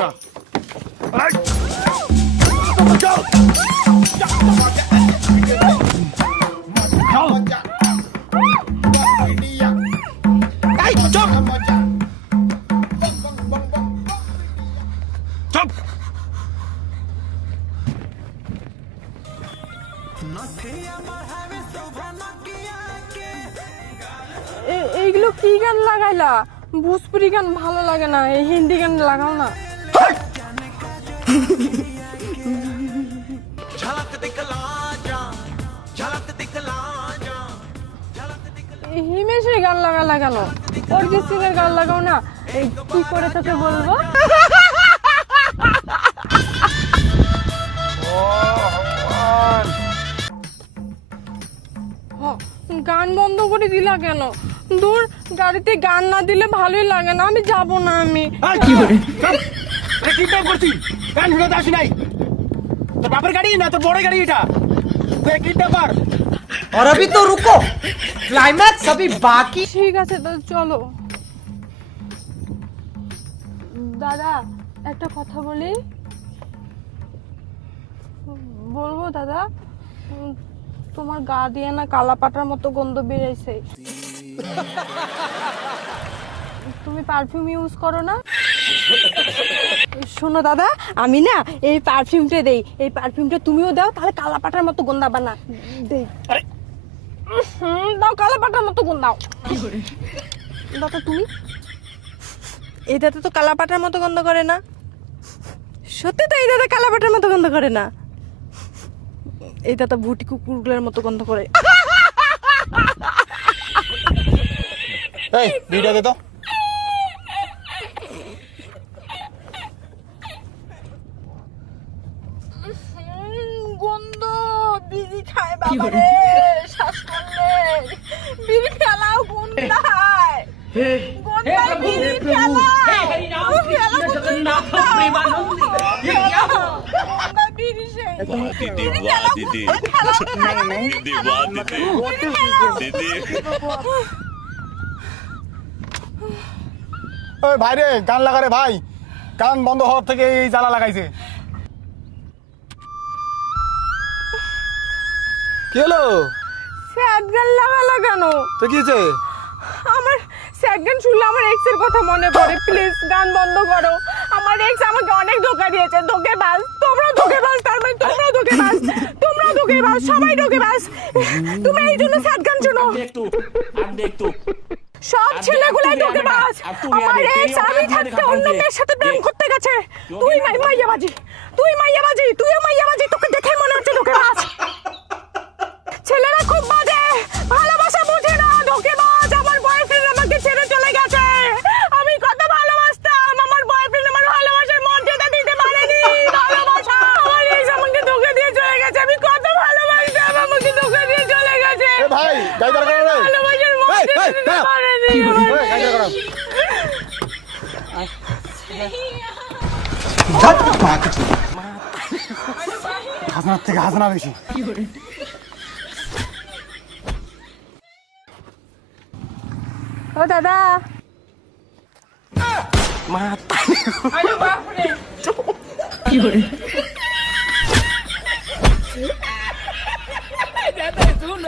আচ্ছা এইগুলো কি গান লাগাইলা? ভোজপুরি গান ভালো লাগে না, এই হিন্দি গান লাগাও না। হিমেশের গান লাগালা কেন? অরিজিৎ সিং এর গান লাগাও না। এই কি করে তোকে বলবো? গান বন্ধ করে দিলা কেন? দূর, গাড়িতে গান না দিলে ভালোই লাগে না, আমি যাব না। আমি কি করে কিডন্যাপ করছিস? গান শুনতে আসি নাই। তোর বাপের গাড়ি না তোর বড় গাড়ি এটা? তুই কিডন্যাপার। और अभी तो रुको, क्लाइमैक्स अभी बाकी। ঠিক আছে তো চলো। দাদা একটা কথা বলি। বলবো দাদা? তোমার গা দিয়ে না কালা পাটার মতো গন্ধ বেরাইছে। তুমি পারফিউম ইউজ করো না? শোনো দাদা, আমি না এই পারফিউমটা দেই, এই পারফিউমটা তুমিও দাও, তাহলে কালা পাটার মতো গন্ধ হবে না। দেই দাও, কালা পাটার মতো গন্ধ দাও। দাদা তুমি এই দাদা তো কালা পাটার মতো গন্ধ করে না। সত্যি তো এই দাদা কালা পাটার মতো গন্ধ করে না। এই দাদা ভুটি কুকুরগুলোর মতো গন্ধ করে। এই বিড়িটা দে তো। গন্ধ বিড়ি খায় বাবা রে, শ্বাস করলে বিড়ি ফেলাও গন্ধায়, গন্ধায় বিড়ি ফেলাও। জগন্নাথ প্রেমানন্দে ये क्या हो? গন্ধায় বিড়ি সেই दीदी वाह दीदी दीदी वाह दीदी दीदी ওই ভাই রে, গান লাগা রে ভাই। গান বন্ধ হওয়ার থেকে এই জ্বালা লাগাইছে। কি হলো? স্যাড গান লাগালা কেন? তো কি হয়েছে? আমার স্যাড গান শুনলে আমার এক্স এর কথা মনে পড়ে। প্লিজ গান বন্ধ করো। আমার এক্স আমাকে অনেক ধোঁকা দিয়েছে, ধোঁকেবাজ। তোমরা ধোঁকেবাজ, তার মানে তোমরা ধোঁকেবাজ, তোমরা ধোঁকেবাজ, সবাই ধোঁকেবাজ। তুমি এই জন্য স্যাড গান শোনো। সব ছেলেগুলাই ধোঁকেবাজ। আমার এক্স আমি থাকতে অন্য মেয়ের সাথে প্রেম করতে গেছে। তুই মাইয়াবাজি, তুই মাইয়াবাজি, তুইও মাইয়াবাজি। তোকে দেখে মনে হচ্ছে ধোঁকেবাজ। ছেলেরা খুব বাজে, ভালোবাসা বুঝে না, ধোঁকেবাজ। আমার বয়ফ্রেন্ড আমাকে ছেড়ে চলে গেছে। আমি কত ভালোবাসতাম, আমার বয়ফ্রেন্ড আমার ভালোবাসার মর্যাদা দিতে পারেনি। ভালোবাসা আমার এক্স আমাকে ধোঁকা দিয়ে চলে গেছে। আমি কত ভালোবাসতাম, আমাকে ধোঁকা দিয়ে চলে গেছে। এ ভাই, গাই দরকার রে। ভালোবাসার মর্যাদা দিতে পারেনি। এই গাই দরকার। হাসনার থেকে হাসনা বেশি। ও দাদা, আরে বাপ রে, কি করে দাদা শুন